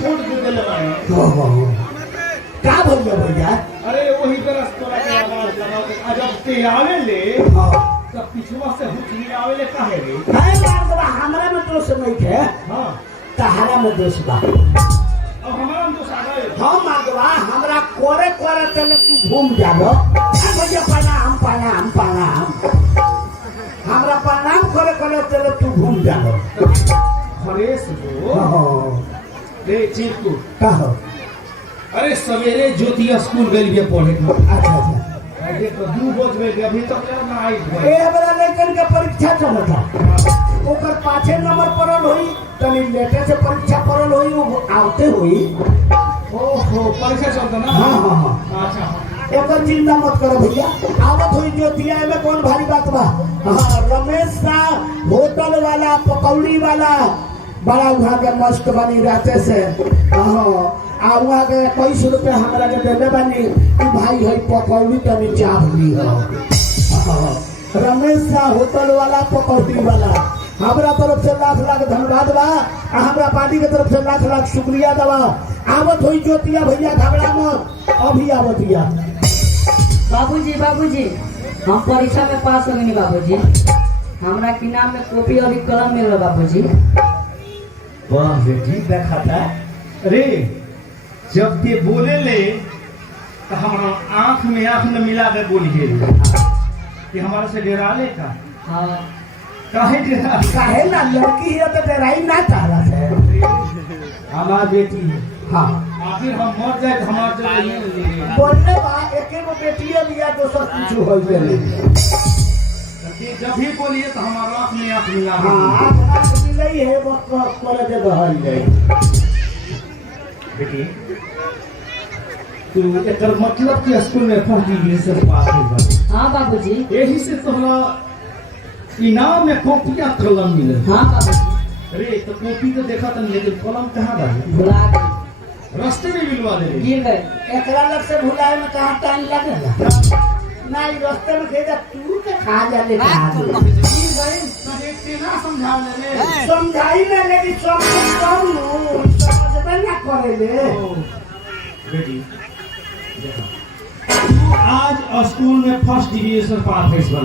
छोड़ के दिले बानी का बोल गया भैया? अरे वही तरह तोरा के आवाज लगाओ अजब ते आवे ले हां तब पिछवा से हुटली आवे ले काहे रे है मारदवा हमरा में दोष नहीं है। हां तहरा में दोष बा। अब हमारा में दोष आ गए। हां मारदवा हमरा कोरे कोरे चले तू घूम जाबो भैया प्रणाम प्रणाम प्रणाम हमरा प्रणाम करे करे चले तू घूम जाबो हरेश गो हां रे चिरकू कहो अरे सवेरे ज्योति स्कूल गई है पढ़े अच्छा अच्छा देखो 2 बज गए अभी तक ना आई ए बड़ा लेकिन के परीक्षा चलत था ओकर पाछे नंबर पड़ल होई तनी लेटे से परीक्षा पड़ल होई वो आवते होई। ओहो परीक्षा चलता ना हां हां हां अच्छा एकर चिंता मत करो भैया आवत होई ज्योतिया में कौन भारी बात बा। हां रमेश सा होटल वाला पकौड़ी वाला बड़ा वहां के मस्त बनी रहते से हां आ वहां के 21 रुपया हमरा के देले बानी कि भाई है पकौड़ी तनी चाप ली हो। रमेश सा होटल वाला पकौड़ी वाला हमरा तरफ से लाख लाख धन्यवाद बा आ हमरा पार्टी के तरफ से लाख लाख शुक्रिया दवा। आवत होई ज्योतिया भैया घबरा मत अभी आवतिया। बाबूजी बाबूजी हम परीक्षा में पास हो गए बाबूजी हमरा की नाम में कॉपी और कलम मिल रहा बाबूजी। वाह बेटी देखा था अरे जब ते बोले ले तो हमारा आंख में आंख न मिला के बोलिए कि हमारे से डरा ले का हाँ काहे डरा काहे ना लड़की है तो डराई ना तारा से हमार बेटी है हां आखिर हम मर जाए तो हमार जो नहीं बोलने बा एके गो बेटी है बिया दोसर कुछ होई गेले ते जब भी बोलिए तो हमारा आंख में आंख मिला के हां आंख मिलई है वो करे दे रहल जाई। बेटी तू एकर मतलब कि स्कूल में फर्स्ट डिवीजन पास हो गई। हाँ बाबूजी यही से तोहरा इनाम में कॉपियां कलम मिले। हाँ बाबूजी अरे तो कॉपी तो देखा था लेकिन कलम कहाँ रही भुला गए रास्ते में मिलवा दे गिर गए एकरा लग से भुलाए में कहां टाइम लगेगा ना ई रास्ते में खेदा तू के खा जा ले समझाई ना लेकिन समझ ना करे ले बेटी तू आज स्कूल में फर्स्ट डिवीजन पास हो